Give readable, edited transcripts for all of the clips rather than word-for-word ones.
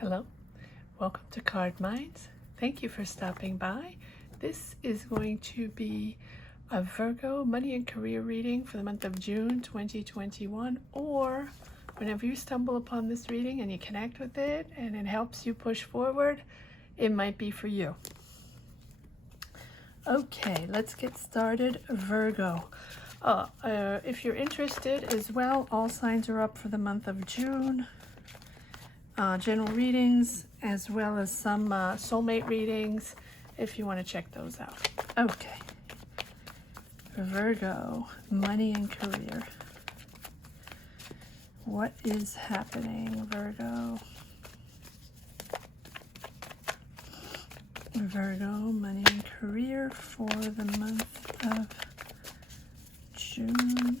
Hello, welcome to Card Minds. Thank you for stopping by. This is going to be a Virgo money and career reading for the month of June 2021, or whenever you stumble upon this reading and you connect with it and it helps you push forward, it might be for you. Okay, let's get started. Virgo. If you're interested as well, all signs are up for the month of June. General readings as well as some soulmate readings if you want to check those out. Okay, Virgo, money and career. What is happening, Virgo? Virgo, money and career for the month of June.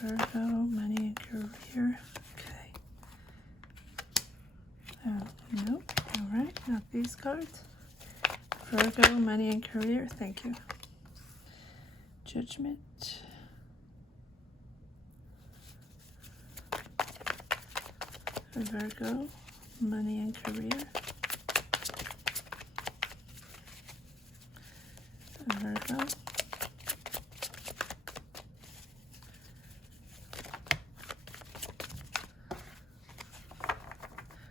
Virgo, money and career. Okay. Nope. All right, not these cards. Virgo, money and career. Thank you. Judgment. Virgo, money and career. Virgo.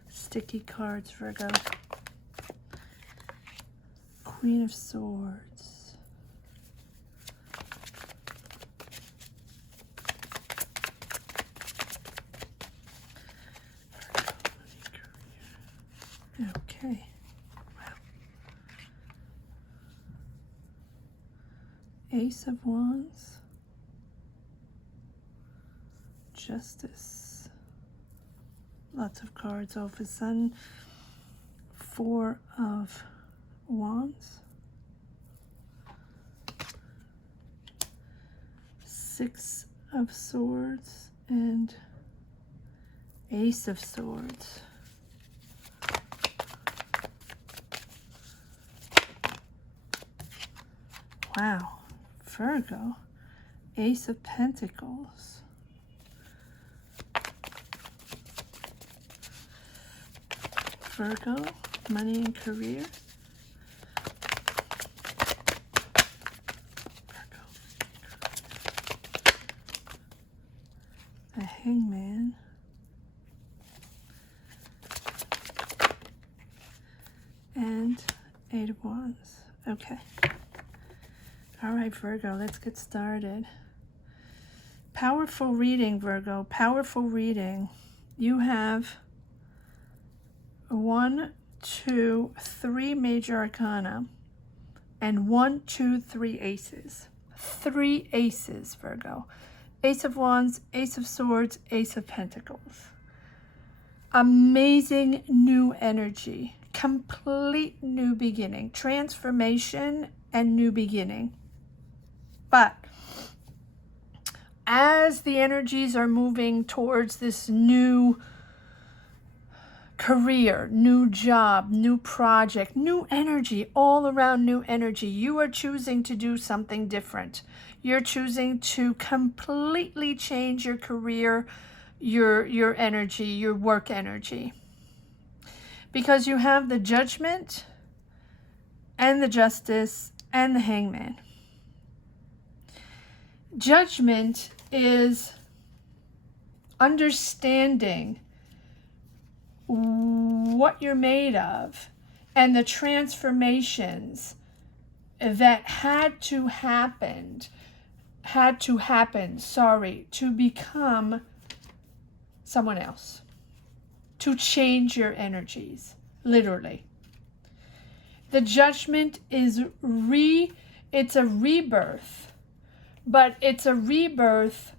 Sticky cards, Virgo. Queen of Swords. Okay. Wow. Ace of Wands. Justice. Lots of cards all of a sudden. Four of Wands. Six of Swords and Ace of Swords. Wow, Virgo, Ace of Pentacles. Virgo, money and career. Virgo, the Hangman. And Eight of Wands. Okay. All right, Virgo, let's get started. Powerful reading, Virgo. Powerful reading. You have 1, 2, 3 major arcana and 1, 2, 3 aces. 3 aces, Virgo. Ace of Wands, Ace of Swords, Ace of Pentacles. Amazing new energy. Complete new beginning. Transformation and new beginning. But as the energies are moving towards this new career, new job, new project, new energy, all around new energy, you are choosing to do something different. You're choosing to completely change your career, your energy, your work energy. Because you have the Judgment and the Justice and the Hangman. Judgment is understanding what you're made of and the transformations that had to happen, to become someone else, to change your energies, literally. The Judgment is it's a rebirth, but it's a rebirth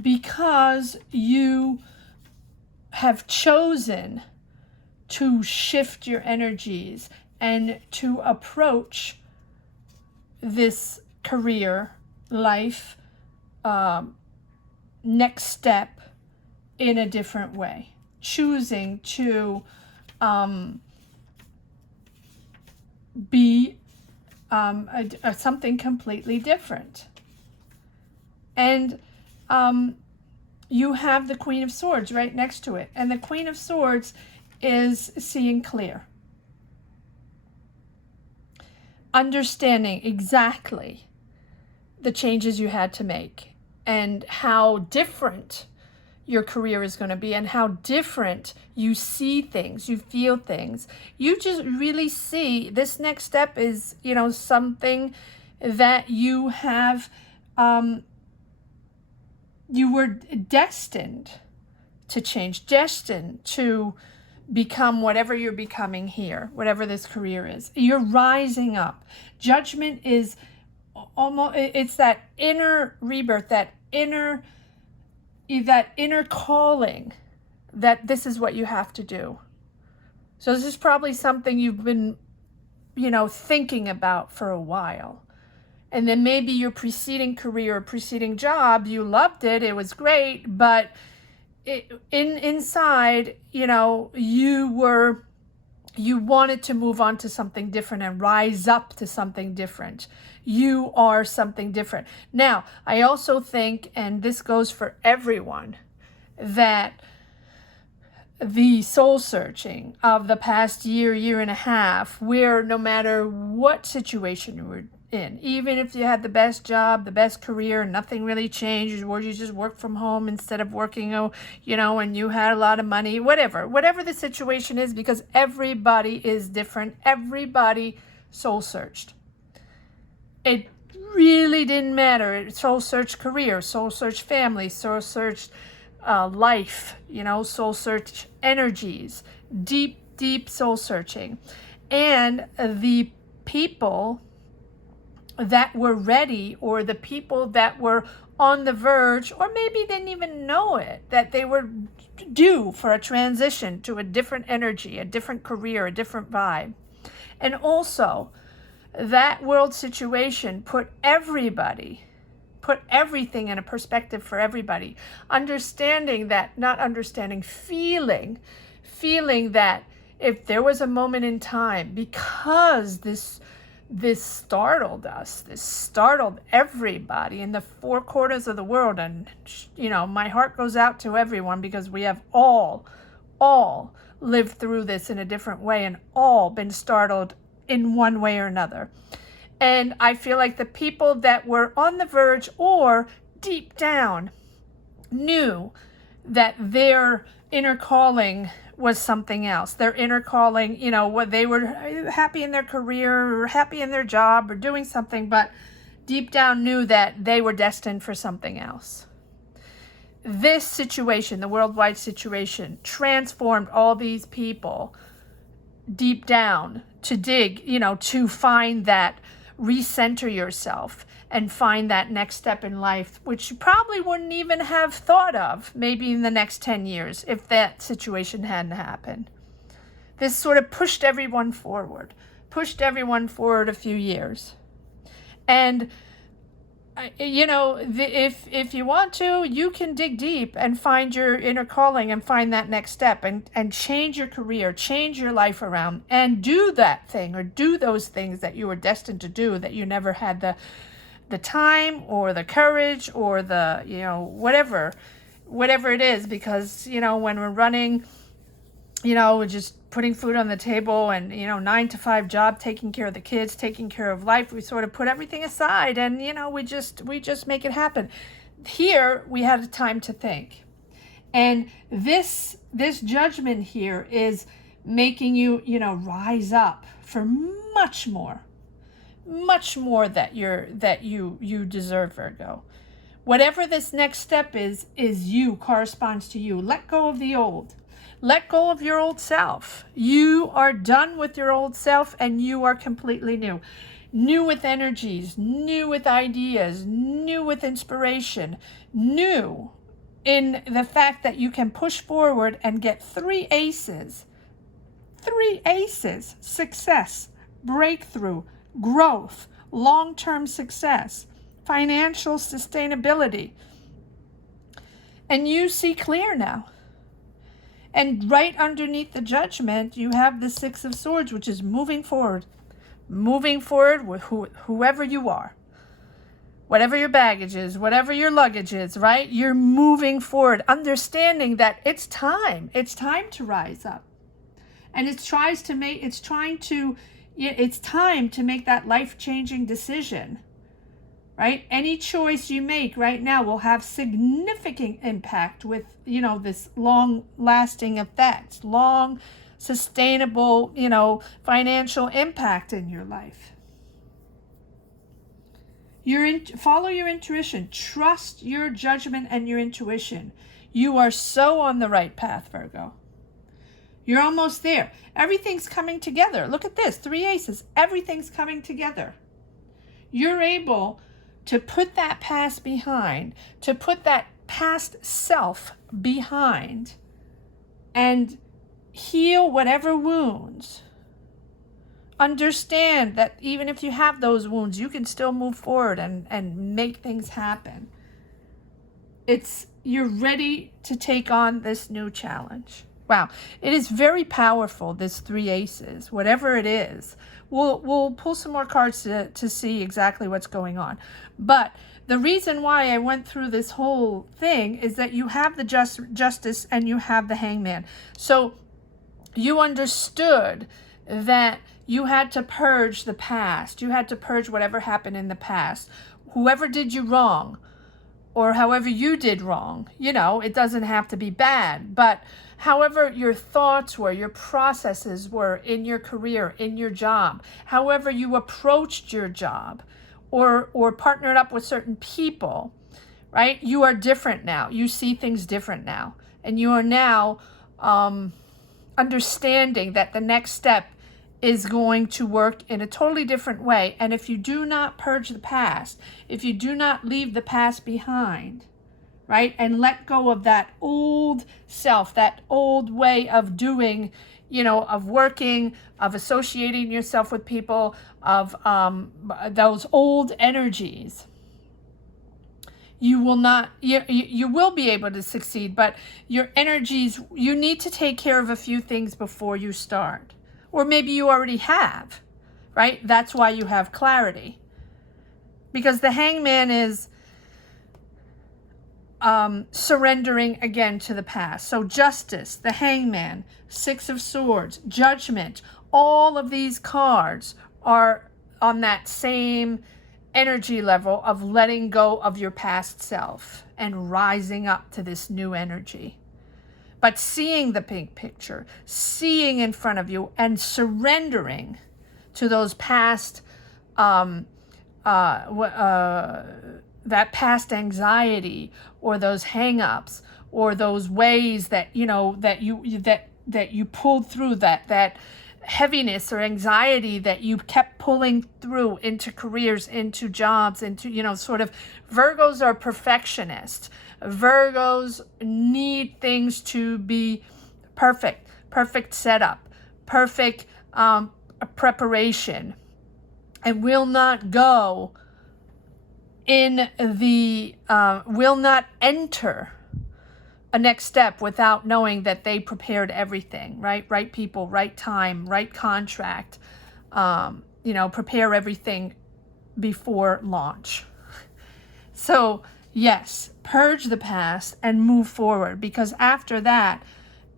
because you have chosen to shift your energies and to approach this career, life, next step in a different way. Choosing to be something completely different. And you have the Queen of Swords right next to it. And the Queen of Swords is seeing clear. Understanding exactly the changes you had to make and how different your career is going to be and how different you see things, you feel things. You just really see this next step is, something that you have, you were destined to change, destined to become whatever you're becoming here, whatever this career is. You're rising up. Judgment is almost, it's that inner rebirth, that inner calling that this is what you have to do. So this is probably something you've been, thinking about for a while. And then maybe your preceding career or preceding job, you loved it, it was great, but inside, you wanted to move on to something different and rise up to something different. You are something different. Now, I also think, and this goes for everyone, that the soul searching of the past year and a half, where no matter what situation you were in, even if you had the best job, the best career, nothing really changed, or you just worked from home instead of working, and you had a lot of money, whatever the situation is, because everybody is different. Everybody soul searched. It really didn't matter. It soul searched career, soul searched family, soul searched life, soul searched energies, deep soul searching. And the people that were ready, or the people that were on the verge, or maybe didn't even know it, that they were due for a transition to a different energy, a different career, a different vibe. And also, that world situation put everything in a perspective for everybody. Feeling that if there was a moment in time, because this startled us, this startled everybody in the four corners of the world, and my heart goes out to everyone, because we have all lived through this in a different way and all been startled in one way or another. And I feel like the people that were on the verge or deep down knew that their inner calling was something else. Their inner calling, what they were happy in their career or happy in their job or doing something, but deep down knew that they were destined for something else. This situation, the worldwide situation, transformed all these people deep down to dig, to find that, recenter yourself and find that next step in life, which you probably wouldn't even have thought of maybe in the next 10 years if that situation hadn't happened. This sort of pushed everyone forward a few years. And if you want to, you can dig deep and find your inner calling and find that next step and change your career, change your life around, and do that thing or do those things that you were destined to do that you never had the time or the courage or the, whatever it is. Because, when we're running, just putting food on the table and, 9 to 5 job, taking care of the kids, taking care of life, we sort of put everything aside and, we just make it happen. Here, we had a time to think. And this judgment here is making you, rise up for much more that you deserve, Virgo. Whatever this next step is you, corresponds to you. Let go of the old. Let go of your old self. You are done with your old self and you are completely new. New with energies, new with ideas, new with inspiration, new in the fact that you can push forward and get 3 aces. 3 aces: success, breakthrough, growth, long-term success, financial sustainability. And you see clear now. And right underneath the judgment, you have the 6 of Swords, which is moving forward with whoever you are. whatever your baggage is, whatever your luggage is, right? You're moving forward, understanding that it's time. It's time to rise up. And it's time to make that life-changing decision, right? Any choice you make right now will have significant impact with, this long-lasting effect, long, sustainable, financial impact in your life. Follow your intuition. Trust your judgment and your intuition. You are so on the right path, Virgo. You're almost there. Everything's coming together. Look at this, 3 aces. Everything's coming together. You're able to put that past behind, to put that past self behind, and heal whatever wounds. Understand that even if you have those wounds, you can still move forward and make things happen. You're ready to take on this new challenge. Wow, it is very powerful, this 3 aces, whatever it is. We'll pull some more cards to see exactly what's going on. But the reason why I went through this whole thing is that you have the justice and you have the hangman. So you understood that you had to purge the past. You had to purge whatever happened in the past. Whoever did you wrong, or however you did wrong, it doesn't have to be bad, but however your thoughts were, your processes were in your career, in your job, however you approached your job, or partnered up with certain people, right? You are different now. You see things different now. And you are now understanding that the next step is going to work in a totally different way. And if you do not purge the past, if you do not leave the past behind, right, and let go of that old self, that old way of doing, of working, of associating yourself with people, of those old energies, you will not, you will be able to succeed, but your energies, you need to take care of a few things before you start. Or maybe you already have, right? That's why you have clarity. Because the hangman is surrendering again to the past. So justice, the hangman, 6 of swords, judgment, all of these cards are on that same energy level of letting go of your past self and rising up to this new energy. But seeing the big picture, seeing in front of you, and surrendering to those past, that past anxiety, or those hang-ups, or those ways that that you pulled through, that heaviness or anxiety that you kept pulling through into careers, into jobs, into sort of. Virgos are perfectionists. Virgos need things to be perfect setup, perfect preparation, and will not go in will not enter a next step without knowing that they prepared everything, right? Right people, right time, right contract, prepare everything before launch. So yes, purge the past and move forward, because after that,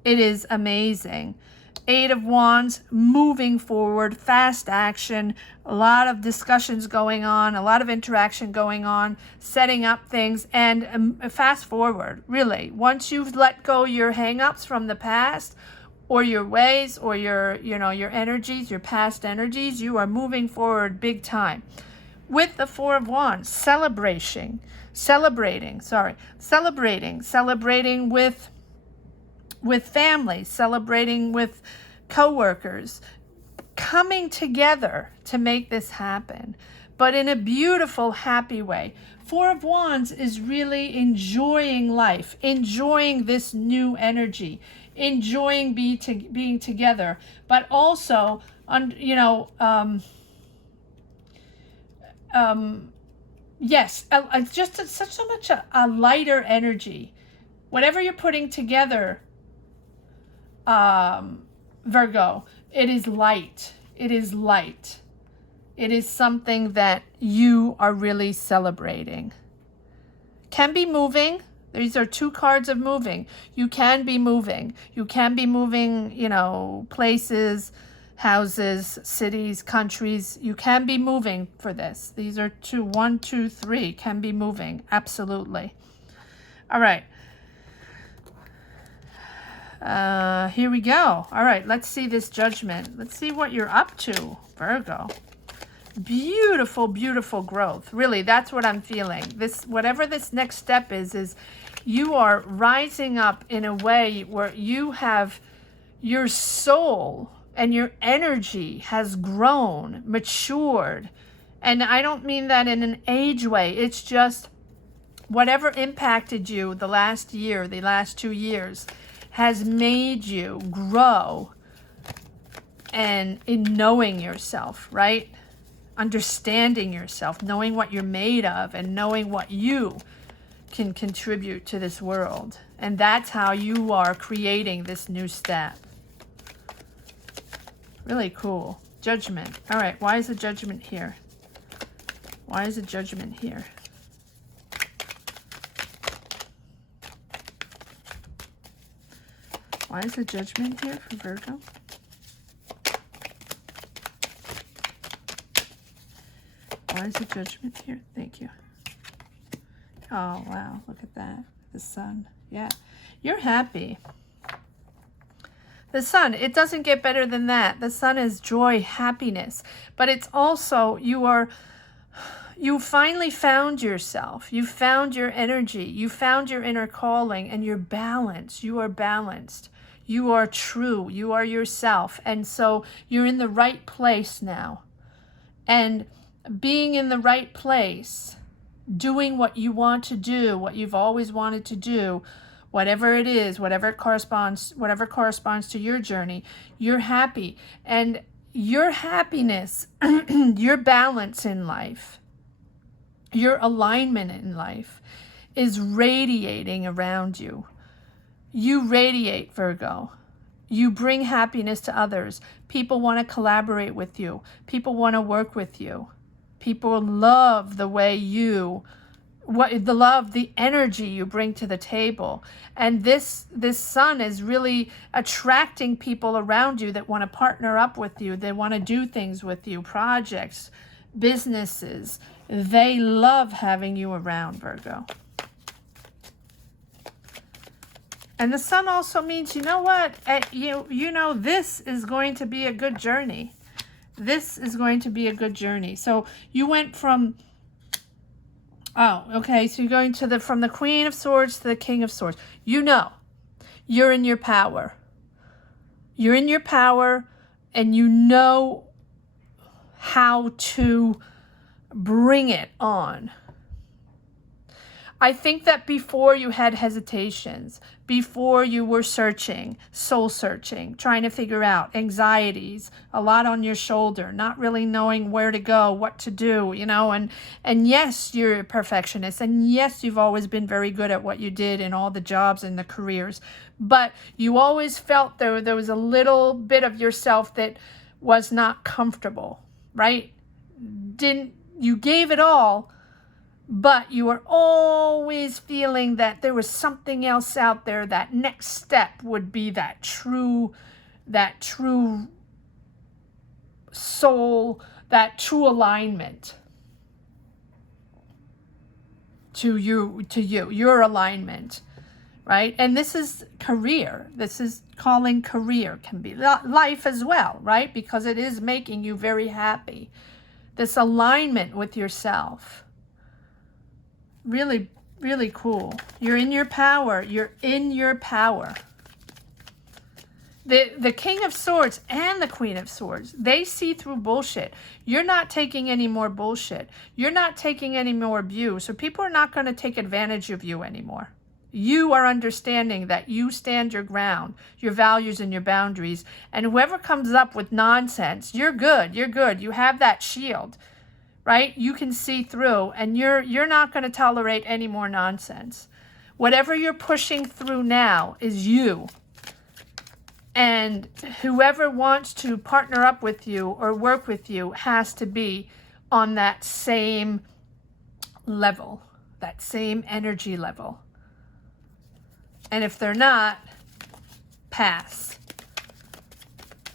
it is amazing. 8 of Wands, moving forward, fast action, a lot of discussions going on, a lot of interaction going on, setting up things, and fast forward, really. Once you've let go your hang-ups from the past, or your ways, or your energies, your past energies, you are moving forward big time. With the 4 of Wands, celebrating with family, celebrating with coworkers, coming together to make this happen, but in a beautiful, happy way. 4 of Wands is really enjoying life, enjoying this new energy, enjoying being together, but also, yes, it's just such so much a lighter energy. Whatever you're putting together, Virgo, it is light. It is light. It is something that you are really celebrating. Can be moving. These are 2 cards of moving. You can be moving. You can be moving, you know, places, houses, cities, countries. You can be moving for this. These are 2, 1, 2, 3 can be moving. Absolutely. All right. Here we go. All right, let's see this judgment. Let's see what you're up to, Virgo. Beautiful, beautiful growth. Really, that's what I'm feeling. This, whatever this next step is you are rising up in a way where you have your soul and your energy has grown, matured. And I don't mean that in an age way. It's just whatever impacted you the last year, the last 2 years, has made you grow and in knowing yourself, right? Understanding yourself, knowing what you're made of, and knowing what you can contribute to this world. And that's how you are creating this new step. Really cool. Judgment. All right, why is the judgment here? Why is the judgment here? Why is the judgment here for Virgo? Why is the judgment here? Thank you. Oh, wow. Look at that. The sun. Yeah. You're happy. The sun, it doesn't get better than that. The sun is joy, happiness. But it's also, you finally found yourself. You found your energy. You found your inner calling, and you're balanced. You are balanced. You are true. You are yourself. And so you're in the right place now. And being in the right place, doing what you want to do, what you've always wanted to do, whatever it is, whatever corresponds to your journey, you're happy. And your happiness, your balance in life, your alignment in life is radiating around you. You radiate, Virgo. You bring happiness to others. People want to collaborate with you. People want to work with you. People love the way the energy you bring to the table. And this sun is really attracting people around you that want to partner up with you. They want to do things with you, projects, businesses. They love having you around, Virgo. And the sun also means, you know what? You know, this is going to be a good journey. This is going to be a good journey. So you went from, oh, okay. So you're going to from the Queen of Swords to the King of Swords. You know, you're in your power. You're in your power, and you know how to bring it on. I think that before you had hesitations, before you were searching, soul searching, trying to figure out anxieties, a lot on your shoulder, not really knowing where to go, what to do, you know, and yes, you're a perfectionist, and yes, you've always been very good at what you did in all the jobs and the careers, but you always felt there was a little bit of yourself that was not comfortable, right? You gave it all, but you were always feeling that there was something else out there. That next step would be that true soul, that true alignment to your alignment, right? And this is career. This is calling career, can be life as well, right? Because it is making you very happy. This alignment with yourself. Really, really cool. You're in your power. You're in your power. The King of Swords and the Queen of Swords, they see through bullshit. You're not taking any more bullshit. You're not taking any more abuse. So people are not going to take advantage of you anymore. You are understanding that you stand your ground, your values and your boundaries. And whoever comes up with nonsense, you're good. You're good. You have that shield. Right? You can see through, and you're not going to tolerate any more nonsense. Whatever you're pushing through now is you. And whoever wants to partner up with you or work with you has to be on that same level, that same energy level. And if they're not, pass.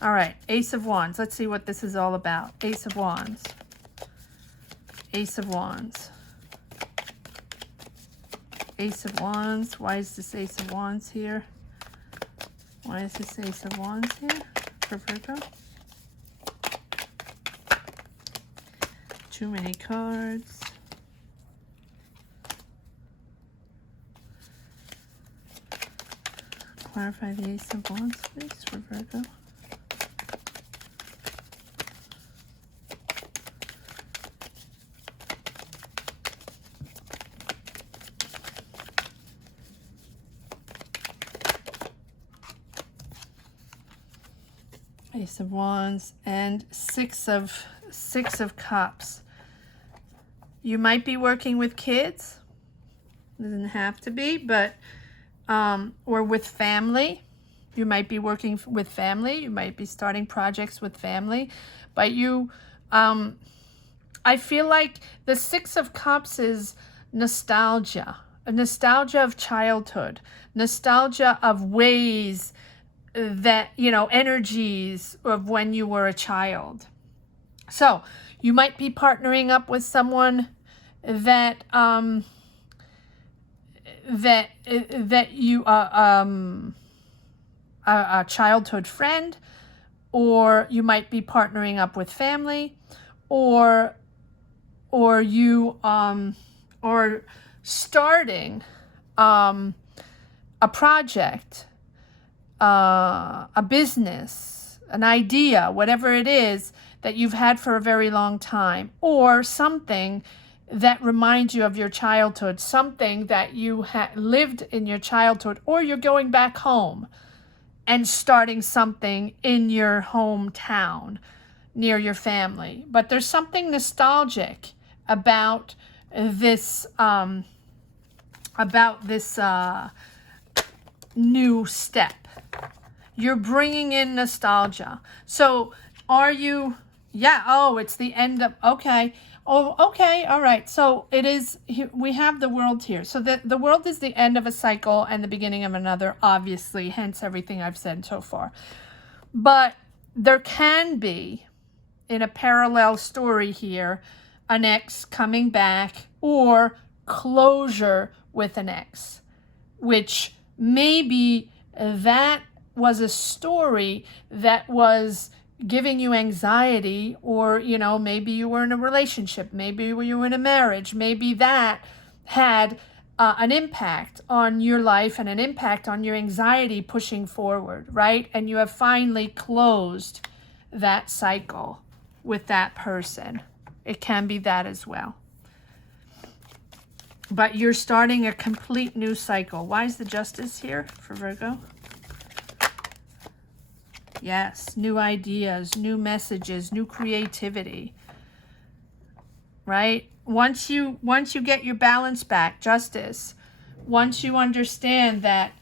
All right, Ace of Wands. Let's see what this is all about. Ace of Wands. Ace of Wands. Ace of Wands. Why is this Ace of Wands here? Why is this Ace of Wands here for Virgo? Too many cards. Clarify the Ace of Wands, please, for Virgo. Ace of Wands and Six of Cups. You might be working with kids. Doesn't have to be, but or with family. You might be working with family. You might be starting projects with family, but you, I feel like the Six of Cups is nostalgia, a nostalgia of childhood, nostalgia of ways that, you know, energies of when you were a child. So you might be partnering up with someone that that you a childhood friend, or you might be partnering up with family, or you or starting a project, a business, an idea, whatever it is that you've had for a very long time, or something that reminds you of your childhood, something that you lived in your childhood, or you're going back home and starting something in your hometown near your family. But there's something nostalgic about this new step. You're bringing in nostalgia. So are you, yeah, oh, it's the end of, okay. Oh, okay, all right. So it is, we have the World here. So the World is the end of a cycle and the beginning of another, obviously, hence everything I've said so far. But there can be, in a parallel story here, an ex coming back or closure with an ex, which maybe that was a story that was giving you anxiety, or, you know, maybe you were in a relationship, maybe you were in a marriage, maybe that had an impact on your life and an impact on your anxiety pushing forward, right? And you have finally closed that cycle with that person. It can be that as well. But you're starting a complete new cycle. Why is the Justice here for Virgo? Yes, new ideas, new messages, new creativity, right? Once you get your balance back, Justice, once you understand that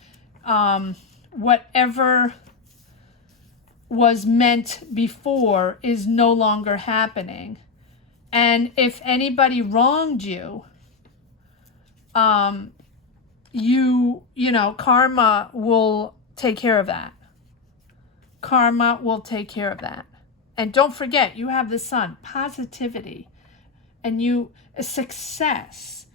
whatever was meant before is no longer happening, and if anybody wronged you, you know, karma will take care of that. Karma will take care of that. And don't forget, you have the Sun, positivity, and you, success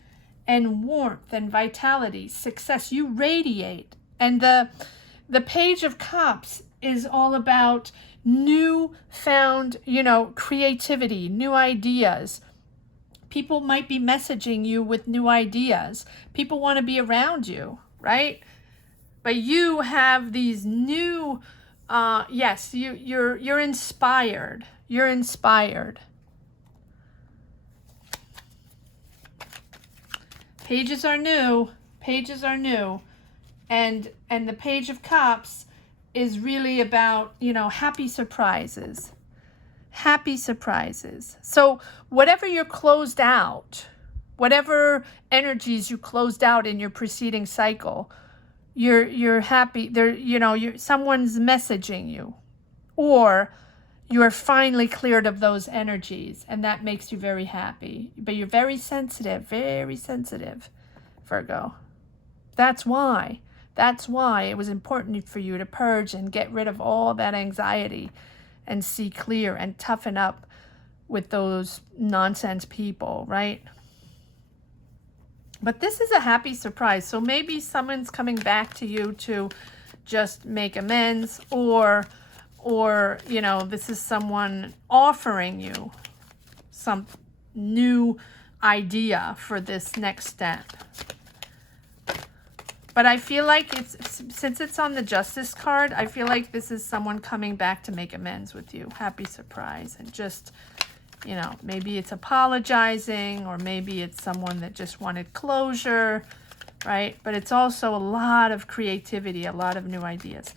and warmth and vitality, success, you radiate. And the Page of Cups is all about new found, you know, creativity, new ideas. People might be messaging you with new ideas. People want to be around you, right? But you have these new, yes, you're inspired. You're inspired. Pages are new. Pages are new. And the Page of Cups is really about, you know, happy surprises. Happy surprises. So whatever you're closed out, whatever energies you closed out in your preceding cycle, you're happy. Someone's messaging you, or you're finally cleared of those energies, and that makes you very happy. But you're very sensitive, Virgo. That's why. That's why it was important for you to purge and get rid of all that anxiety and see clear and toughen up with those nonsense people, right? But this is a happy surprise. So maybe someone's coming back to you to just make amends, or this is someone offering you some new idea for this next step. But I feel like since it's on the Justice card, I feel like this is someone coming back to make amends with you. Happy surprise. And just, maybe it's apologizing, or maybe it's someone that just wanted closure, right? But it's also a lot of creativity, a lot of new ideas.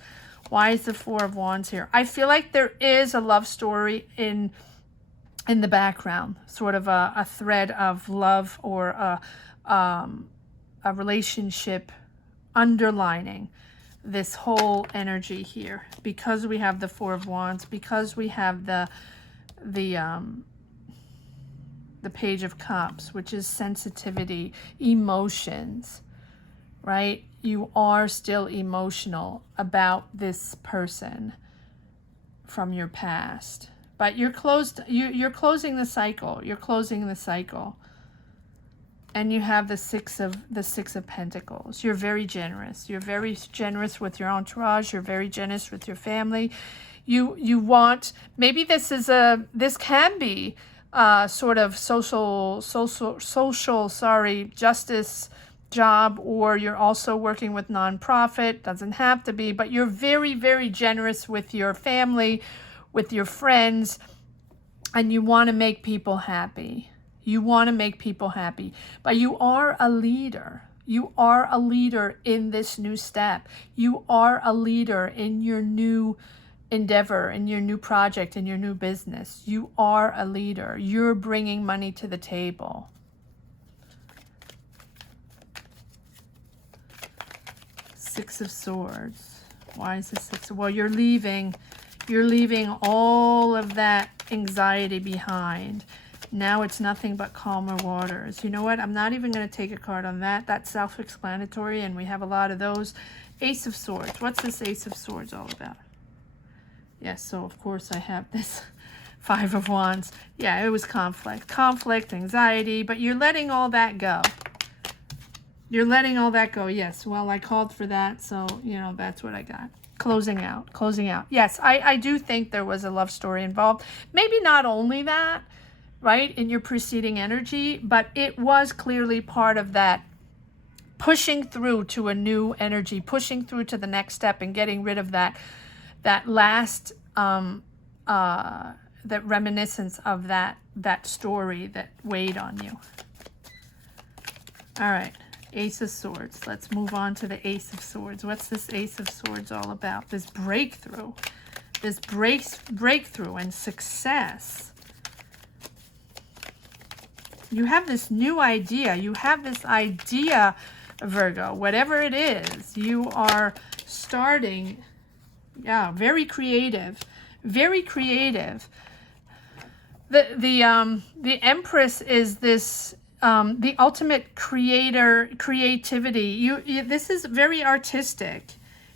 Why is the Four of Wands here? I feel like there is a love story in the background, sort of a thread of love, or a relationship underlining this whole energy here, because we have the Four of Wands, because we have the Page of Cups, which is sensitivity, emotions, right? You are still emotional about this person from your past, but you're closing the cycle. You're closing the cycle. And you have the Six of Pentacles. You're very generous. You're very generous with your entourage. You're very generous with your family. You want, maybe this can be sort of social justice job, or you're also working with nonprofit. Doesn't have to be, but you're very, very generous with your family, with your friends, and you want to make people happy. You want to make people happy, but you are a leader. You are a leader in this new step. You are a leader in your new endeavor, in your new project, in your new business. You are a leader. You're bringing money to the table. Six of Swords. Why is this Six? Well, you're leaving all of that anxiety behind. Now it's nothing but calmer waters. You know what? I'm not even going to take a card on that. That's self-explanatory, and we have a lot of those. Ace of Swords. What's this Ace of Swords all about? Yes, so of course I have this Five of Wands. Yeah, it was conflict, anxiety, but you're letting all that go. You're letting all that go. Yes, well, I called for that, so, that's what I got. Closing out. Yes, I do think there was a love story involved. Maybe not only that, right, in your preceding energy, but it was clearly part of that pushing through to a new energy, pushing through to the next step, and getting rid of that last that reminiscence of that story that weighed on you. All right, Ace of Swords. Let's move on to the Ace of Swords. What's this Ace of Swords all about? This breakthrough, breakthrough and success. You have this new idea. You have this idea, Virgo, whatever it is, you are starting. Yeah, very creative, very creative. The Empress is this the ultimate creativity. This is very artistic.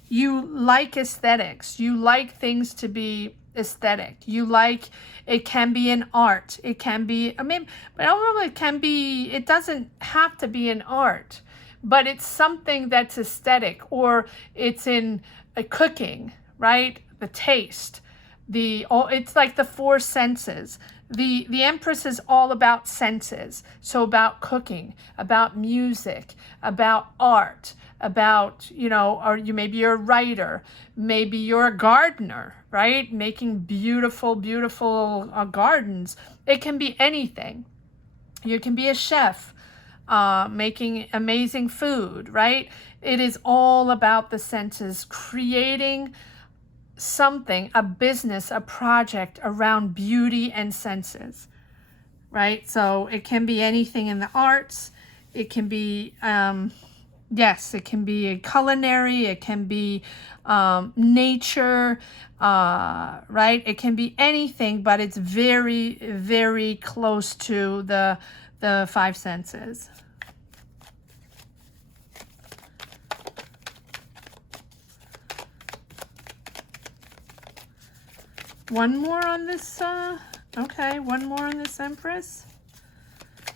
You like aesthetics. You like things to be aesthetic. You like, it can be an art. It can be, but overall it can be, it doesn't have to be an art, but it's something that's aesthetic, or it's in a cooking, right? The taste, it's like the four senses. The Empress is all about senses. So about cooking, about music, about art, about, or maybe you're a writer, maybe you're a gardener, right? Making beautiful, beautiful gardens. It can be anything. You can be a chef, making amazing food, right? It is all about the senses, creating something, a business, a project around beauty and senses, right? So it can be anything in the arts. It can be Yes, it can be a culinary, it can be nature, right? It can be anything, but it's very, very close to the five senses. One more on this, okay, one more on this Empress.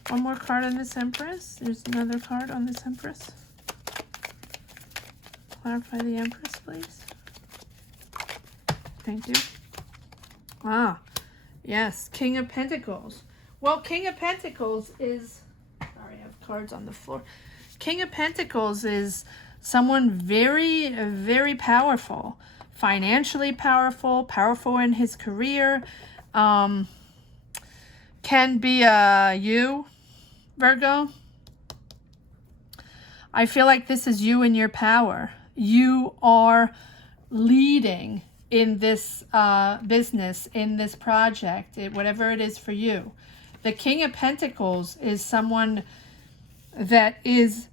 One more card on this Empress. There's another card on this Empress. Clarify the Empress, please. Thank you. Ah, yes, King of Pentacles. Well, King of Pentacles is, sorry, I have cards on the floor. King of Pentacles is someone very, very powerful, financially powerful, powerful in his career. Can be you, Virgo. I feel like this is you and your power. You are leading in this business, in this project, whatever it is for you. The King of Pentacles is someone that is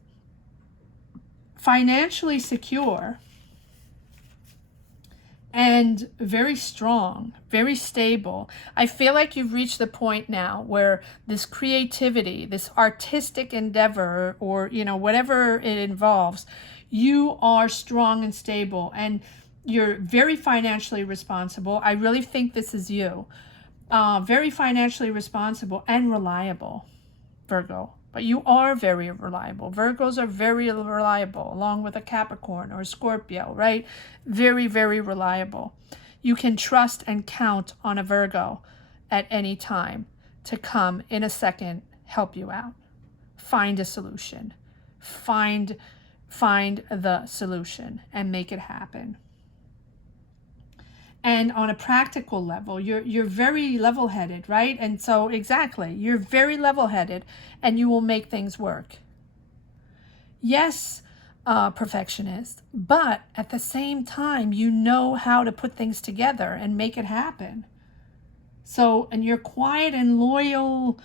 financially secure and very strong, very stable. I feel like you've reached the point now where this creativity, this artistic endeavor, or, you know, whatever it involves, you are strong and stable, and you're very financially responsible. I really think this is you. Very financially responsible and reliable, Virgo. But you are very reliable. Virgos are very reliable, along with a Capricorn or a Scorpio, right? Very, very reliable. You can trust and count on a Virgo at any time to come in a second, help you out. Find a solution. Find the solution and make it happen. And on a practical level, you're very level-headed, right? And so exactly, you're very level-headed, and you will make things work. Yes, perfectionist, but at the same time, you know how to put things together and make it happen. So, and your quiet and loyal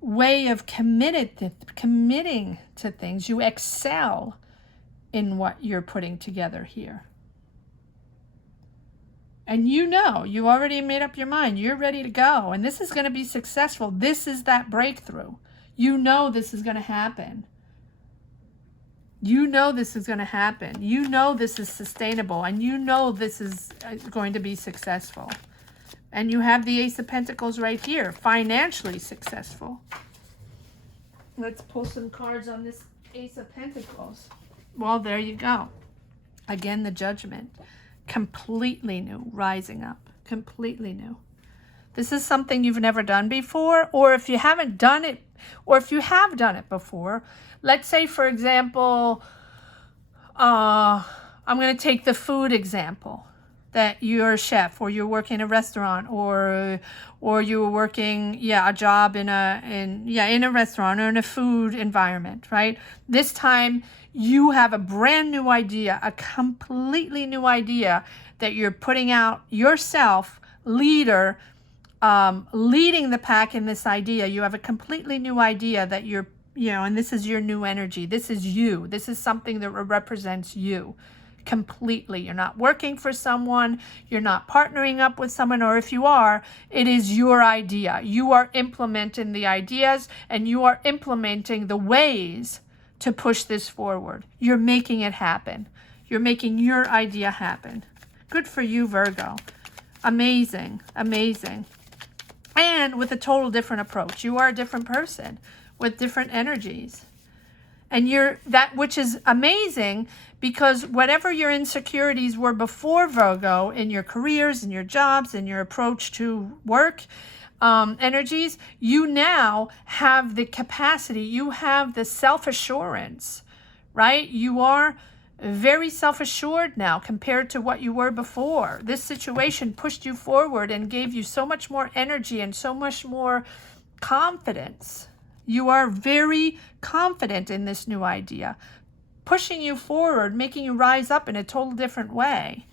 way of committing to things, you excel in what you're putting together here. And you know, you already made up your mind. You're ready to go. And this is going to be successful. This is that breakthrough. You know this is going to happen. You know this is going to happen. You know this is sustainable. And you know this is going to be successful. And you have the Ace of Pentacles right here. Financially successful. Let's pull some cards on this Ace of Pentacles. Well, there you go. Again, the Judgment. Completely new, rising up, completely new. This is something you've never done before, or if you haven't done it, or if you have done it before, let's say, for example, I'm going to take the food example, that you're a chef, or you're working in a restaurant, or you're working, a job in a restaurant or in a food environment, right? This time you have a brand new idea, a completely new idea that you're putting out yourself, leader, leading the pack in this idea. You have a completely new idea that you're, and this is your new energy. This is you. This is something that represents you completely. You're not working for someone. You're not partnering up with someone, or if you are, it is your idea. You are implementing the ideas, and you are implementing the ways to push this forward. You're making it happen. You're making your idea happen. Good for you, Virgo. Amazing, amazing. And with a total different approach. You are a different person with different energies. And you're that, which is amazing, because whatever your insecurities were before, Virgo, in your careers, in your jobs, in your approach to work, energies, you now have the capacity, you have the self-assurance, right? You are very self-assured now compared to what you were before. This situation pushed you forward and gave you so much more energy and so much more confidence. You are very confident in this new idea, pushing you forward, making you rise up in a total different way.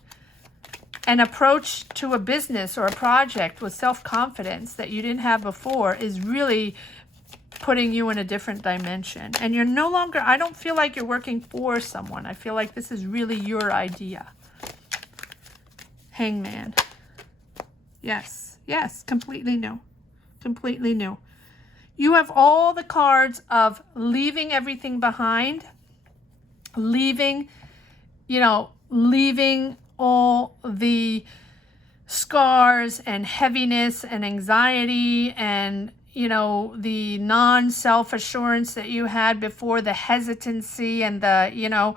An approach to a business or a project with self-confidence that you didn't have before is really putting you in a different dimension. And you're no longer, I don't feel like you're working for someone. I feel like this is really your idea. Hangman. Yes, yes, completely new. Completely new. You have all the cards of leaving everything behind, leaving, you know, leaving all the scars and heaviness and anxiety and, you know, the non-self-assurance that you had before, the hesitancy and the, you know,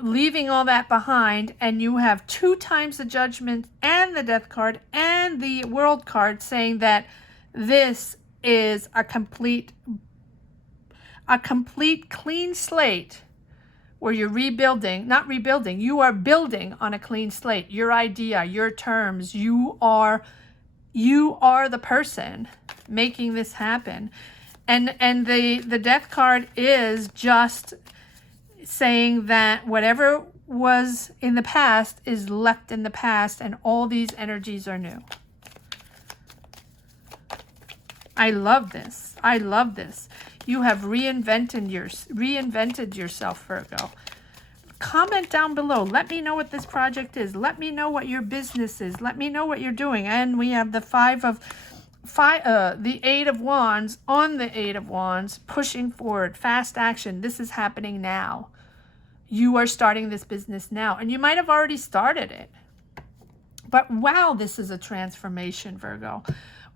leaving all that behind. And you have 2 times the Judgment and the Death card and the World card saying that this is a complete clean slate where you're rebuilding, not rebuilding, you are building on a clean slate. Your idea, your terms, you are the person making this happen. And the Death card is just saying that whatever was in the past is left in the past and all these energies are new. I love this. I love this. You have reinvented yourself, Virgo. Comment down below. Let me know what this project is. Let me know what your business is. Let me know what you're doing. And we have the the 8 of Wands on the 8 of Wands, pushing forward, fast action. This is happening now. You are starting this business now, and you might have already started it. But wow, this is a transformation, Virgo.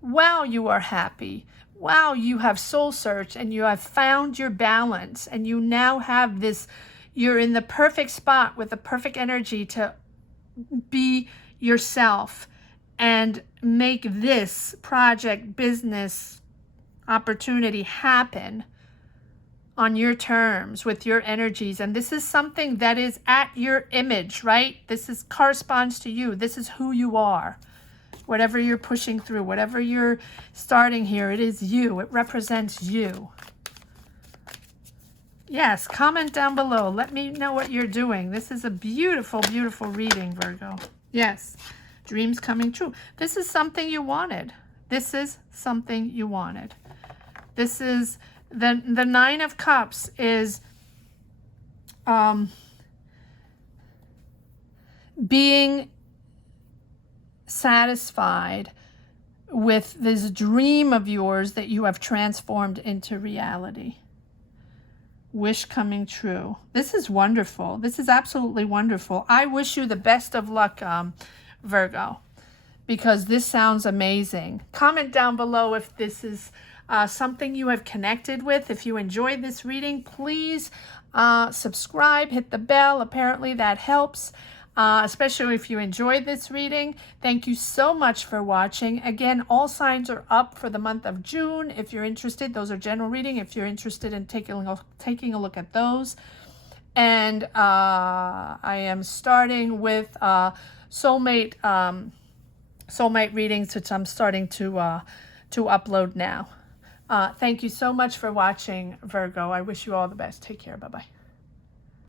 Wow, you are happy. Wow, you have soul searched and you have found your balance, and you now have this, you're in the perfect spot with the perfect energy to be yourself and make this project, business, opportunity happen on your terms with your energies. And this is something that is at your image, right? This corresponds to you. This is who you are. Whatever you're pushing through, whatever you're starting here, it is you. It represents you. Yes, comment down below. Let me know what you're doing. This is a beautiful, beautiful reading, Virgo. Yes, dreams coming true. This is something you wanted. This is something you wanted. This is the 9 of Cups is being satisfied with this dream of yours that you have transformed into reality. Wish coming true. This is wonderful. This is absolutely wonderful. I wish you the best of luck, Virgo, because this sounds amazing. Comment down below if this is something you have connected with. If you enjoyed this reading, please subscribe, hit the bell. Apparently that helps. Especially if you enjoyed this reading. Thank you so much for watching. Again, all signs are up for the month of June. If you're interested, those are general reading. If you're interested in taking a look at those. And I am starting with soulmate readings, which I'm starting to upload now. Thank you so much for watching, Virgo. I wish you all the best. Take care. Bye-bye.